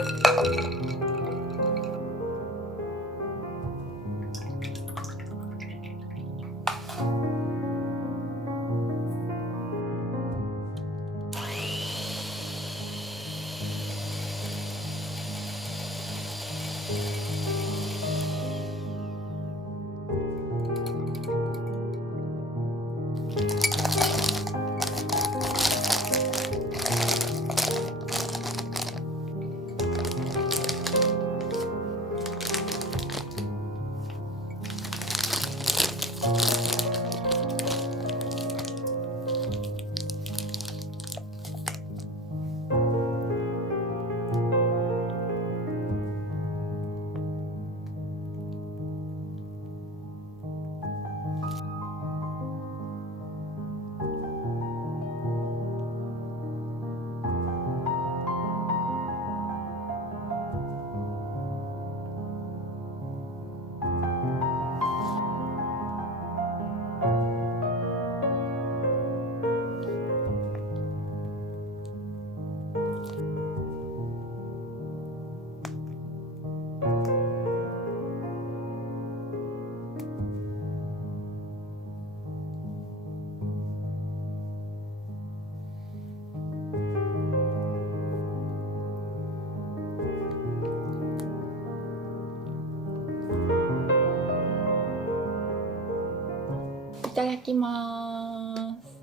ただきます。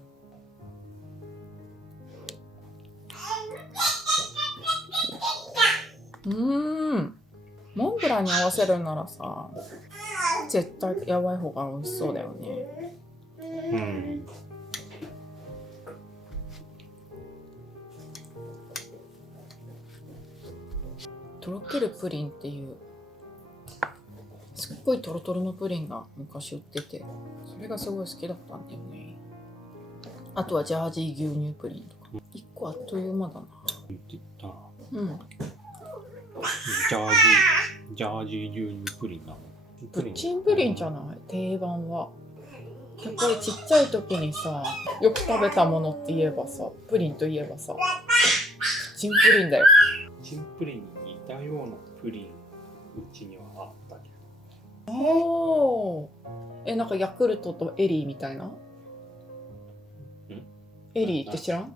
モンブランに合わせるならさ、絶対やばい方が美味しそうだよね。とろけるプリンっていうすっごいトロトロのプリンが昔売ってて、それがすごい好きだったんだよね。あとはジャージー牛乳プリンとか。1個あっという間だな。言ってた。ジャージー牛乳プリンなの。プッチンプリンじゃない？定番は。やっぱりちっちゃい時にさ、よく食べたものって言えばさ、プリンといえばさ、プッチンプリンだよ。プッチンプリンに似たようなプリン、うちにはあったけど。おー。なんかヤクルトとエリーみたいな？エリーって知らん？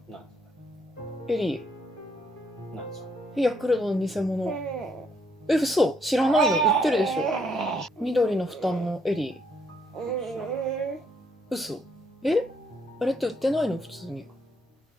エリー。何それ？ヤクルトの偽物。嘘？知らないの？売ってるでしょ。緑の蓋のエリー。嘘？あれって売ってないの？普通に。